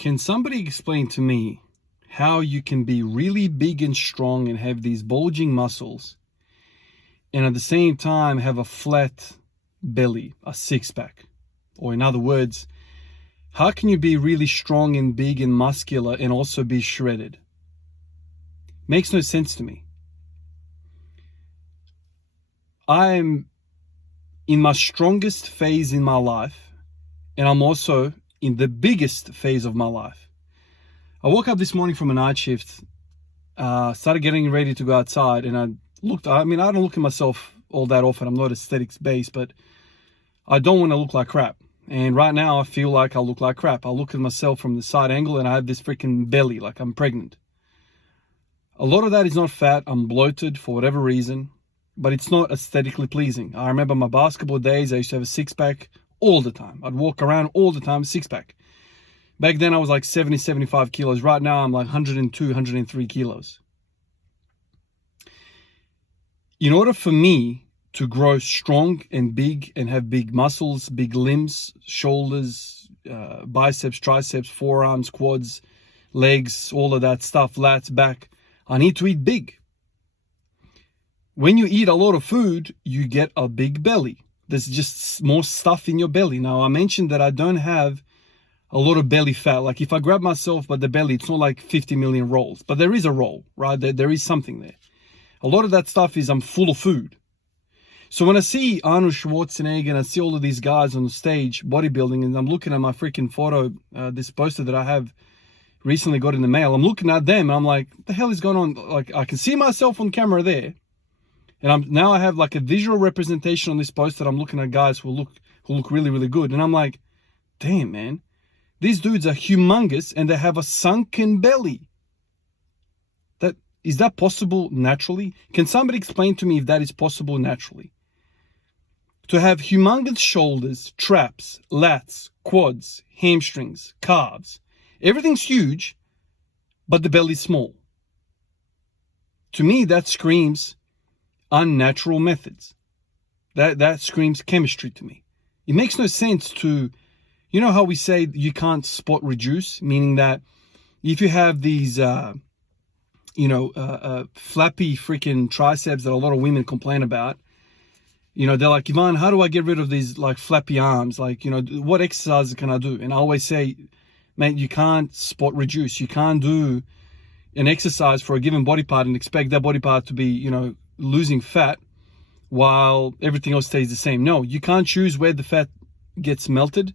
Can somebody explain to me how you can be really big and strong and have these bulging muscles and at the same time have a flat belly, a six-pack? Or in other words, how can you be really strong and big and muscular and also be shredded? Makes no sense to me. I'm in my strongest phase in my life, and I'm also in the biggest phase of my life. I woke up this morning from a night shift, started getting ready to go outside, and I don't look at myself all that often. I'm not aesthetics based, but I don't want to look like crap. And right now I feel like I look like crap. I look at myself from the side angle and I have this freaking belly like I'm pregnant. A lot of that is not fat. I'm bloated for whatever reason, but it's not aesthetically pleasing. I remember my basketball days, I used to have a six-pack all the time. I'd walk around all the time, six-pack. Back then I was like 70, 75 kilos. Right now I'm like 102, 103 kilos. In order for me to grow strong and big and have big muscles, big limbs, shoulders, biceps, triceps, forearms, quads, legs, all of that stuff, lats, back, I need to eat big. When you eat a lot of food, you get a big belly. There's just more stuff in your belly. Now, I mentioned that I don't have a lot of belly fat. Like if I grab myself by the belly, it's not like 50 million rolls, but there is a roll, right? There is something there. A lot of that stuff is I'm full of food. So when I see Arnold Schwarzenegger and I see all of these guys on the stage bodybuilding, and I'm looking at my freaking photo, this poster that I have recently got in the mail, I'm looking at them and I'm like, what the hell is going on? Like I can see myself on camera there. And now I have like a visual representation on this poster. I'm looking at guys who look really, really good. And I'm like, damn, man, these dudes are humongous and they have a sunken belly. Is that possible naturally? Can somebody explain to me if that is possible naturally? To have humongous shoulders, traps, lats, quads, hamstrings, calves. Everything's huge, but the belly's small. To me, that screams unnatural methods. That screams chemistry to me. It makes no sense to, you know how we say you can't spot reduce, meaning that if you have these, flappy freaking triceps that a lot of women complain about, they're like, Ivan, how do I get rid of these like flappy arms? Like, what exercises can I do? And I always say, mate, you can't spot reduce. You can't do an exercise for a given body part and expect that body part to be, losing fat while everything else stays the same. No, you can't choose where the fat gets melted.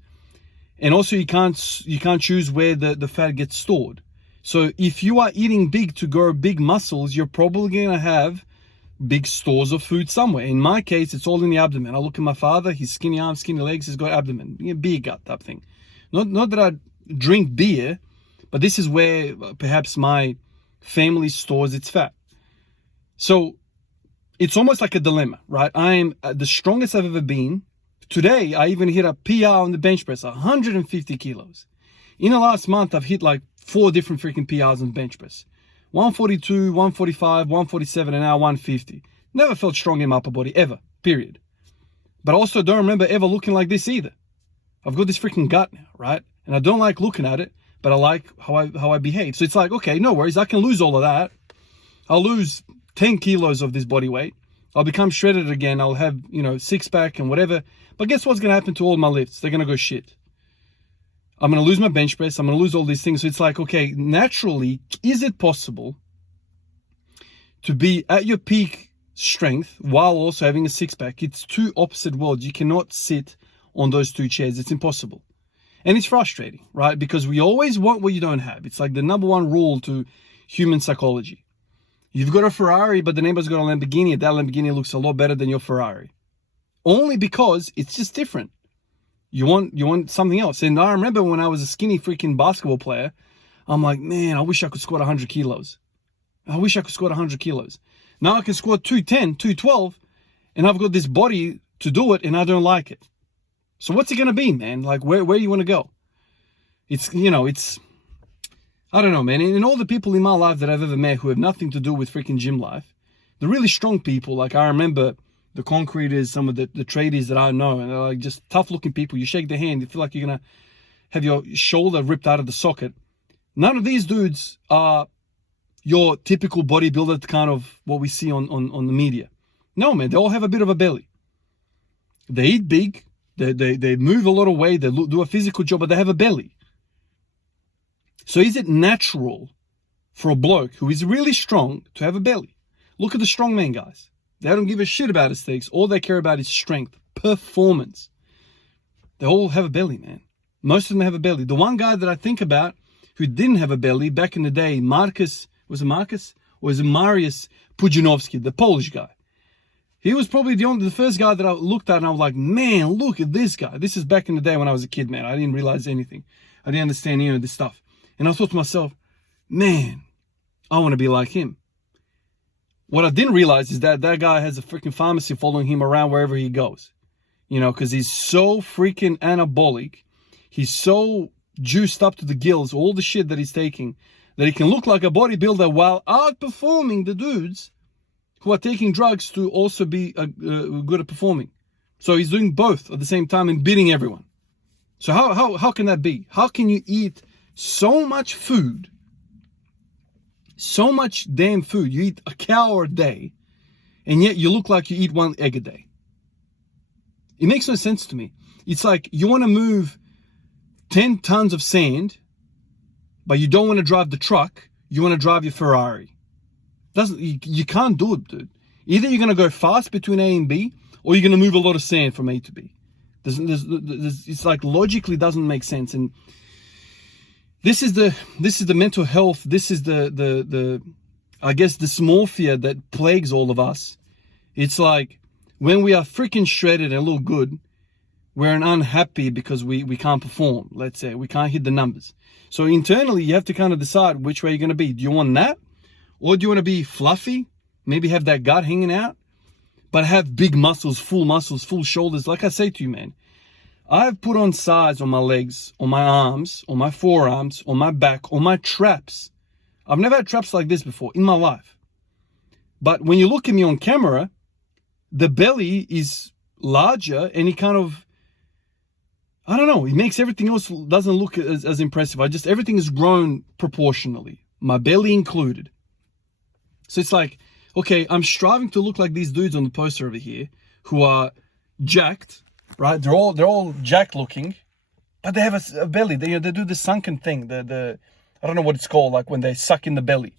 And also you can't choose where the fat gets stored. So if you are eating big to grow big muscles, you're probably going to have big stores of food somewhere. In my case, it's all in the abdomen. I look at my father, his skinny arms, skinny legs, he's got abdomen, beer gut type thing. Not that I drink beer, but this is where perhaps my family stores its fat. So it's almost like a dilemma, right? I am the strongest I've ever been. Today, I even hit a PR on the bench press, 150 kilos. In the last month, I've hit like 4 different freaking PRs on bench press. 142, 145, 147, and now 150. Never felt strong in my upper body, ever, period. But I also don't remember ever looking like this either. I've got this freaking gut now, right? And I don't like looking at it, but I like how I behave. So it's like, okay, no worries, I can lose all of that. I'll lose 10 kilos of this body weight. I'll become shredded again. I'll have, six-pack and whatever. But guess what's going to happen to all my lifts? They're going to go shit. I'm going to lose my bench press. I'm going to lose all these things. So it's like, okay, naturally, is it possible to be at your peak strength while also having a six-pack? It's two opposite worlds. You cannot sit on those two chairs. It's impossible. And it's frustrating, right? Because we always want what you don't have. It's like the number one rule to human psychology. You've got a Ferrari, but the neighbor's got a Lamborghini, and that Lamborghini looks a lot better than your Ferrari. Only because it's just different. You want something else. And I remember when I was a skinny freaking basketball player, I'm like, man, I wish I could squat 100 kilos. I wish I could squat 100 kilos. Now I can squat 210, 212, and I've got this body to do it, and I don't like it. So what's it going to be, man? Like, where do you want to go? It's, I don't know, man. And all the people in my life that I've ever met who have nothing to do with freaking gym life, the really strong people, like I remember the concreters, some of the tradies that I know, and they're like just tough looking people. You shake their hand, you feel like you're going to have your shoulder ripped out of the socket. None of these dudes are your typical bodybuilder, kind of what we see on the media. No, man, they all have a bit of a belly. They eat big, they move a lot of weight, they do a physical job, but they have a belly. So is it natural for a bloke who is really strong to have a belly? Look at the strongman guys. They don't give a shit about aesthetics. All they care about is strength, performance. They all have a belly, man. Most of them have a belly. The one guy that I think about who didn't have a belly back in the day, was it Marcus? Or was it Mariusz Pudzianowski, the Polish guy? He was probably the first guy that I looked at and I was like, man, look at this guy. This is back in the day when I was a kid, man. I didn't realize anything. I didn't understand any of this stuff. And I thought to myself, man, I want to be like him. What I didn't realize is that that guy has a freaking pharmacy following him around wherever he goes. You know, because he's so freaking anabolic. He's so juiced up to the gills, all the shit that he's taking, that he can look like a bodybuilder while outperforming the dudes who are taking drugs to also be good at performing. So he's doing both at the same time and beating everyone. So how can that be? How can you eat so much food, so much damn food, you eat a cow a day, and yet you look like you eat 1 egg a day? It makes no sense to me. It's like you want to move 10 tons of sand, but you don't want to drive the truck, you want to drive your Ferrari. You can't do it, dude. Either you're going to go fast between A and B, or you're going to move a lot of sand from A to B. It's like logically doesn't make sense. And this is the mental health. This is the I guess dysmorphia that plagues all of us. It's like when we are freaking shredded and look good, we're unhappy because we can't perform. Let's say we can't hit the numbers. So internally, you have to kind of decide which way you're going to be. Do you want that? Or do you want to be fluffy? Maybe have that gut hanging out, but have big muscles, full shoulders. Like I say to you, man, I've put on size on my legs, on my arms, on my forearms, on my back, on my traps. I've never had traps like this before in my life. But when you look at me on camera, the belly is larger and it kind of, I don't know, it makes everything else doesn't look as impressive. Everything is grown proportionally, my belly included. So it's like, okay, I'm striving to look like these dudes on the poster over here who are jacked, right? They're all jacked looking, but they have a belly. They do the sunken thing, the I don't know what it's called, like when they suck in the belly.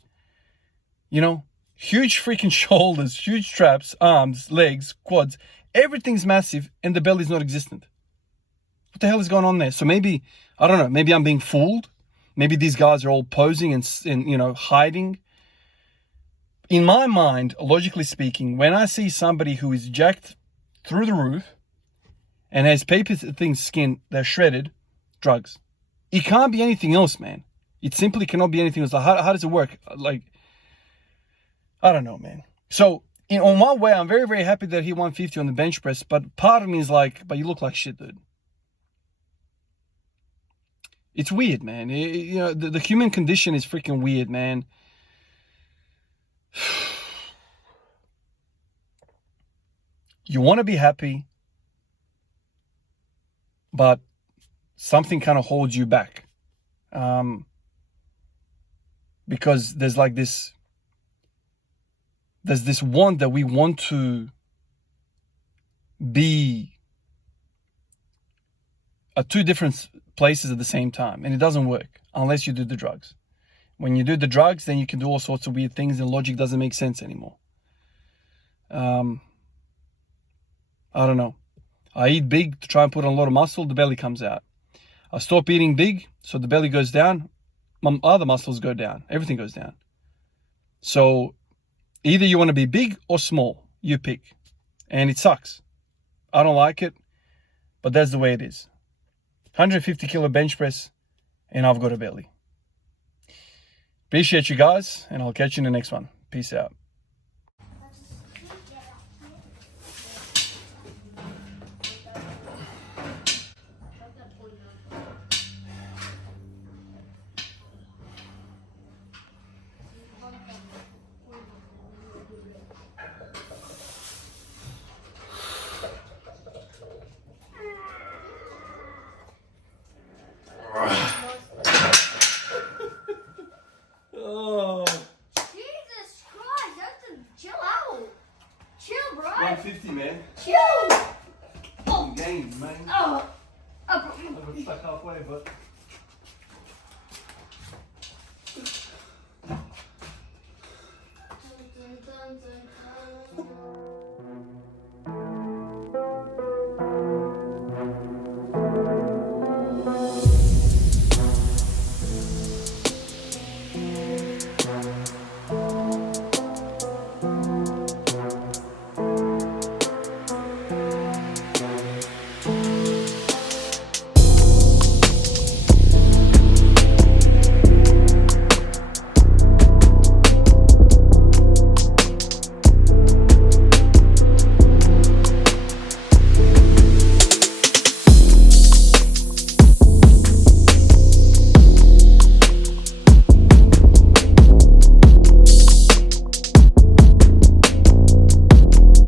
You know, huge freaking shoulders, huge traps, arms, legs, quads, everything's massive and the belly's not existent. What the hell is going on there? So maybe, I don't know, maybe I'm being fooled. Maybe these guys are all posing and you know, hiding. In my mind, logically speaking, when I see somebody who is jacked through the roof and has paper thin skin, they're shredded, drugs. It can't be anything else, man. It simply cannot be anything else. Like, how does it work? Like, I don't know, man. So, on one way, I'm very, very happy that he won 50 on the bench press, but part of me is like, but you look like shit, dude. It's weird, man. You know, the human condition is freaking weird, man. You want to be happy, but something kind of holds you back. Because there's this want that we want to be at two different places at the same time, and it doesn't work unless you do the drugs. When you do the drugs, then you can do all sorts of weird things and logic doesn't make sense anymore. I don't know. I eat big to try and put on a lot of muscle, the belly comes out. I stop eating big, so the belly goes down, my other muscles go down, everything goes down. So either you want to be big or small, you pick. And it sucks. I don't like it, but that's the way it is. 150 kilo bench press, and I've got a belly. Appreciate you guys, and I'll catch you in the next one. Peace out. mean, man. Oh. I got stuck halfway, but